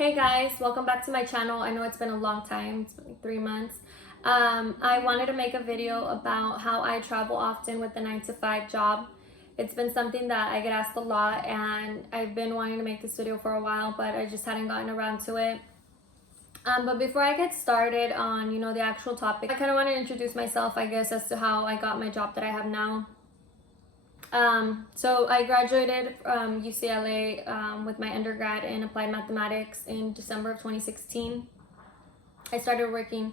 Hey guys, welcome back to my channel. I know it's been a long time, it's been like 3 months. I wanted to make a video about how I travel often with the 9 to 5 job. It's been something that I get asked a lot and I've been wanting to make this video for a while, but I just hadn't gotten around to it. But before I get started on, the actual topic, I kind of want to introduce myself, I guess, as to how I got my job that I have now. So I graduated from UCLA with my undergrad in applied mathematics in December of 2016. I started working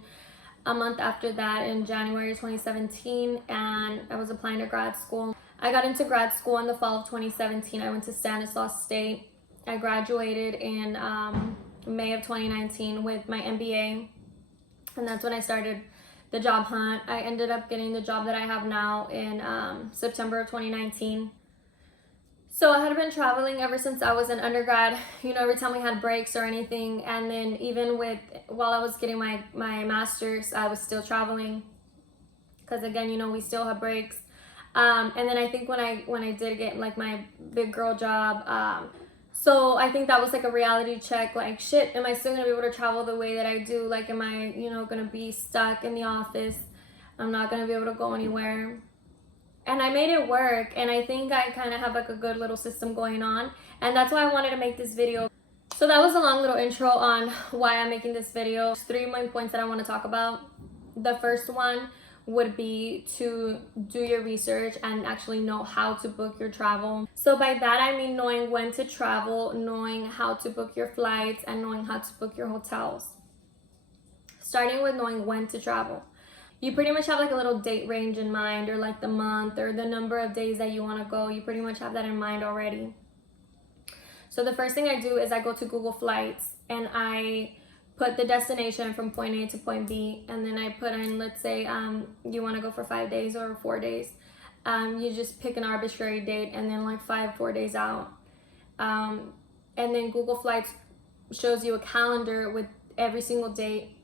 a month after that in January 2017, and I was applying to grad school. I got into grad school in the fall of 2017. I went to Stanislaus State. I graduated in May of 2019 with my MBA, and that's when I started the job hunt. I ended up getting the job that I have now in September of 2019. So I had been traveling ever since I was an undergrad, every time we had breaks or anything. And then even while I was getting my master's, I was still traveling because again, we still have breaks. And then I think when I did get like my big girl job, so I think that was like a reality check, like, shit, am I still gonna be able to travel the way that I do? Like, am I, gonna be stuck in the office? I'm not gonna be able to go anywhere. And I made it work, and I think I kind of have like a good little system going on, and that's why I wanted to make this video. So that was a long little intro on why I'm making this video. There's 3 main points that I want to talk about. The first one would be to do your research and actually know how to book your travel. So by that I mean knowing when to travel, knowing how to book your flights, and knowing how to book your hotels. Starting with knowing when to travel. You pretty much have like a little date range in mind, or like the month or the number of days that you want to go. You pretty much have that in mind already. So the first thing I do is I go to Google Flights and I put the destination from point A to point B, and then I put in, let's say you want to go for 5 days or 4 days. You just pick an arbitrary date and then like 4 days out. And then Google Flights shows you a calendar with every single date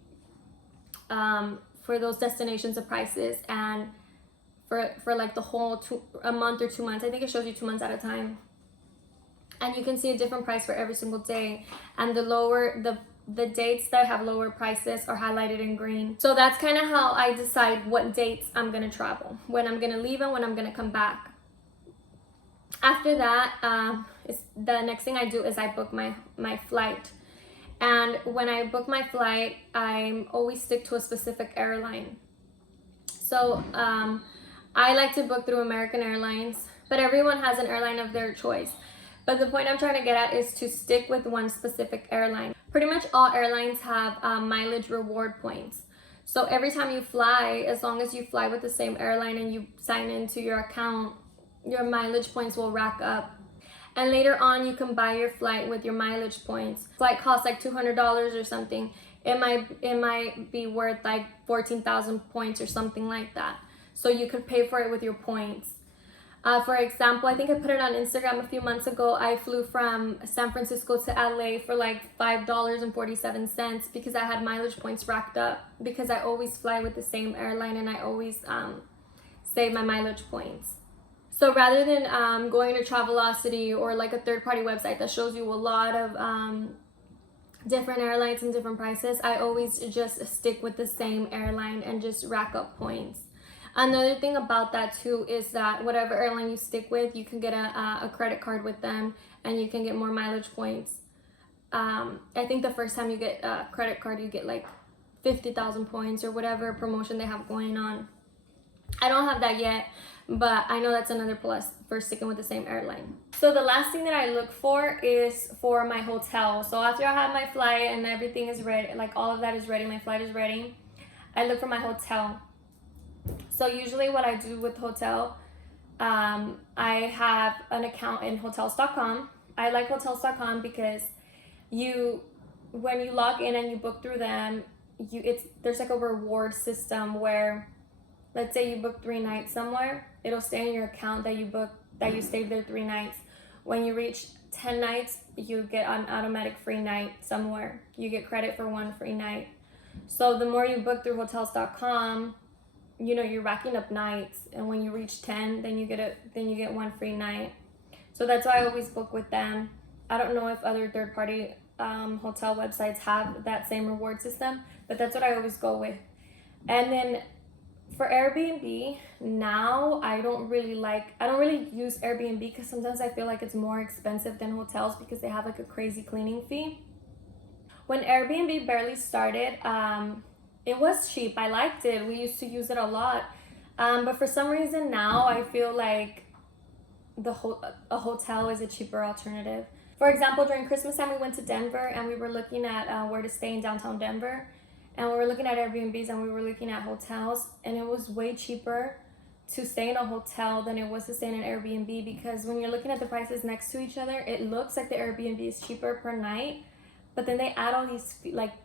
for those destinations of prices, and for like the whole a month or 2 months. I think it shows you 2 months at a time. And you can see a different price for every single day. And the dates that have lower prices are highlighted in green. So that's kind of how I decide what dates I'm gonna travel, when I'm gonna leave and when I'm gonna come back. After that, the next thing I do is I book my flight. And when I book my flight, I always stick to a specific airline. So I like to book through American Airlines, but everyone has an airline of their choice. But the point I'm trying to get at is to stick with one specific airline. Pretty much all airlines have mileage reward points. So every time you fly, as long as you fly with the same airline and you sign into your account, your mileage points will rack up. And later on, you can buy your flight with your mileage points. Flight costs like $200 or something. It might be worth like 14,000 points or something like that. So you could pay for it with your points. For example, I think I put it on Instagram a few months ago. I flew from San Francisco to LA for like $5.47 because I had mileage points racked up, because I always fly with the same airline and I always save my mileage points. So rather than going to Travelocity or like a third-party website that shows you a lot of different airlines and different prices, I always just stick with the same airline and just rack up points. Another thing about that too is that whatever airline you stick with, you can get a credit card with them and you can get more mileage points. I think the first time you get a credit card, you get like 50,000 points or whatever promotion they have going on. I don't have that yet, but I know that's another plus for sticking with the same airline. So the last thing that I look for is for my hotel. So after I have my flight and everything is ready, like all of that is ready, my flight is ready, I look for my hotel. So usually what I do with hotel, I have an account in hotels.com. I like hotels.com because when you log in and you book through them, there's like a reward system where, let's say you book 3 nights somewhere, it'll stay in your account that you stayed there 3 nights. When you reach 10 nights, you get an automatic free night somewhere. You get credit for 1 free night. So the more you book through hotels.com, you're racking up nights, and when you reach 10, then you get 1 free night. So that's why I always book with them. I don't know if other third-party hotel websites have that same reward system, but that's what I always go with. And then for Airbnb, now I don't really use Airbnb because sometimes I feel like it's more expensive than hotels because they have like a crazy cleaning fee. When Airbnb barely started, it was cheap. I liked it. We used to use it a lot. But for some reason now I feel like a hotel is a cheaper alternative. For example, during Christmas time we went to Denver and we were looking at where to stay in downtown Denver, and we were looking at Airbnbs and we were looking at hotels, and it was way cheaper to stay in a hotel than it was to stay in an Airbnb, because when you're looking at the prices next to each other, it looks like the Airbnb is cheaper per night, but then they add all these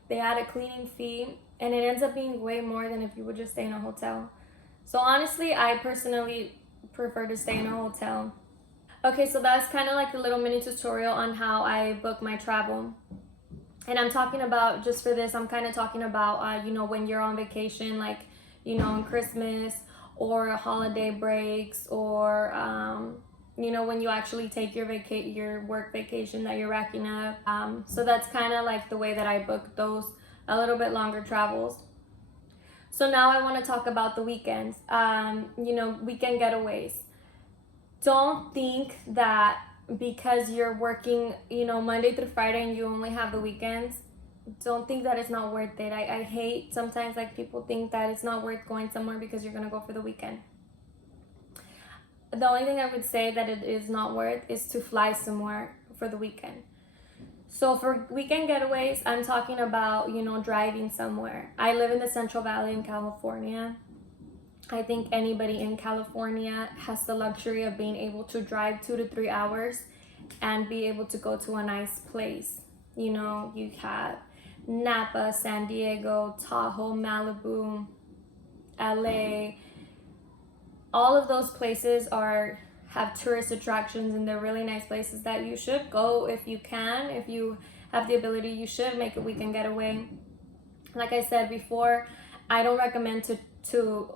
they add a cleaning fee and it ends up being way more than if you would just stay in a hotel. So honestly, I personally prefer to stay in a hotel. Okay, so that's kind of like a little mini tutorial on how I book my travel. And I'm talking about, just for this, I'm kind of talking about, when you're on vacation, like, on Christmas or holiday breaks, or, when you actually take your work vacation that you're racking up. So that's kind of like the way that I book those a little bit longer travels. So now I want to talk about the weekends, weekend getaways. Don't think that because you're working, Monday through Friday and you only have the weekends, don't think that it's not worth it. I hate sometimes like people think that it's not worth going somewhere because you're going to go for the weekend. The only thing I would say that it is not worth is to fly somewhere for the weekend. So for weekend getaways, I'm talking about, driving somewhere. I live in the Central Valley in California. I think anybody in California has the luxury of being able to drive 2 to 3 hours and be able to go to a nice place. You have Napa, San Diego, Tahoe, Malibu, LA. All of those places have tourist attractions, and they're really nice places that you should go if you can. If you have the ability, you should make a weekend getaway. Like I said before, I don't recommend to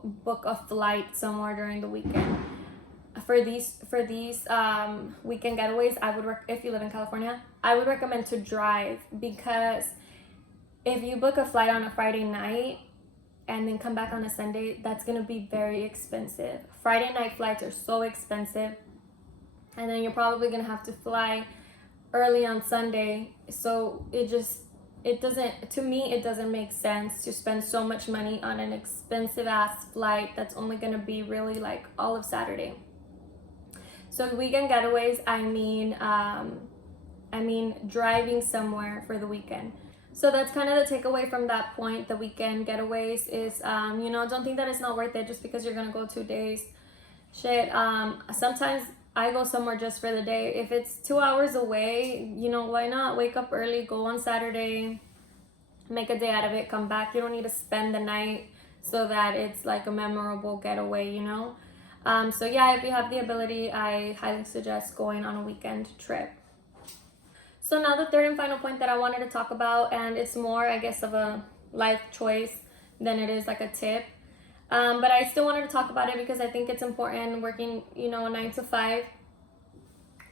book a flight somewhere during the weekend. For these weekend getaways, if you live in California, I would recommend to drive, because if you book a flight on a Friday night and then come back on a Sunday, that's going to be very expensive. Friday night flights are so expensive, and then you're probably going to have to fly early on Sunday. So it doesn't make sense to spend so much money on an expensive ass flight that's only going to be really like all of Saturday. So weekend getaways, I mean driving somewhere for the weekend. So that's kind of the takeaway from that point. The weekend getaways is, don't think that it's not worth it just because you're going to go 2 days. Sometimes I go somewhere just for the day. If it's 2 hours away, why not wake up early, go on Saturday, make a day out of it, come back. You don't need to spend the night so that it's like a memorable getaway, So yeah, if you have the ability, I highly suggest going on a weekend trip. So now the third and final point that I wanted to talk about, and it's more, I guess, of a life choice than it is like a tip. But I still wanted to talk about it because I think it's important working, a 9 to 5,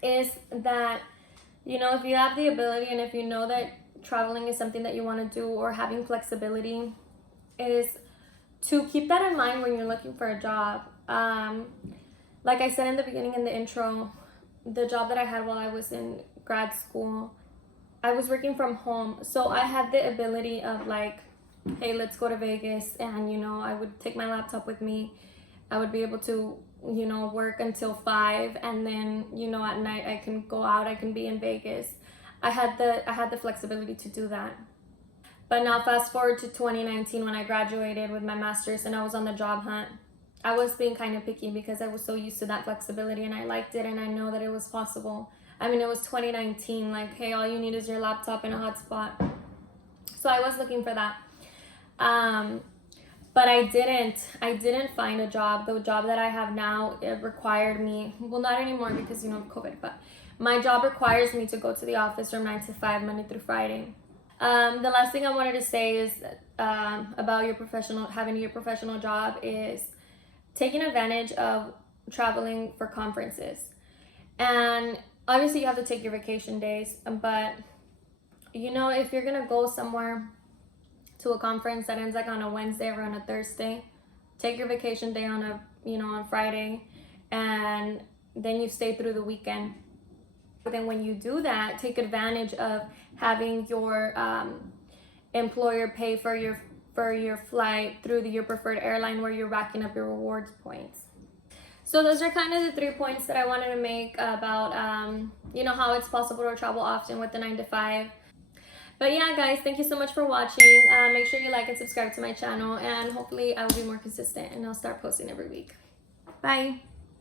is that, if you have the ability and if you know that traveling is something that you want to do, or having flexibility, is to keep that in mind when you're looking for a job. Like I said in the beginning, in the intro, the job that I had while I was in grad school, I was working from home. So I had the ability of like, hey, let's go to Vegas. And, I would take my laptop with me. I would be able to, work until 5. And then, at night I can go out, I can be in Vegas. I had the flexibility to do that. But now fast forward to 2019 when I graduated with my master's and I was on the job hunt. I was being kind of picky because I was so used to that flexibility and I liked it and I know that it was possible. I mean, it was 2019, like, hey, all you need is your laptop and a hotspot. So I was looking for that. But I didn't find a job. The job that I have now, it required me, well, not anymore because, of COVID, but my job requires me to go to the office from 9 to 5, Monday through Friday. The last thing I wanted to say is about having your professional job is taking advantage of traveling for conferences. And obviously you have to take your vacation days, but you know, if you're gonna go somewhere to a conference that ends like on a Wednesday or on a Thursday, take your vacation day on a, you know, on Friday, and then you stay through the weekend. But then when you do that, take advantage of having your employer pay for your flight through your preferred airline, where you're racking up your rewards points. So those are kind of the 3 points that I wanted to make about you know, how it's possible to travel often with the 9 to 5. But yeah, guys, thank you so much for watching. Make sure you like and subscribe to my channel, and hopefully I will be more consistent and I'll start posting every week. Bye.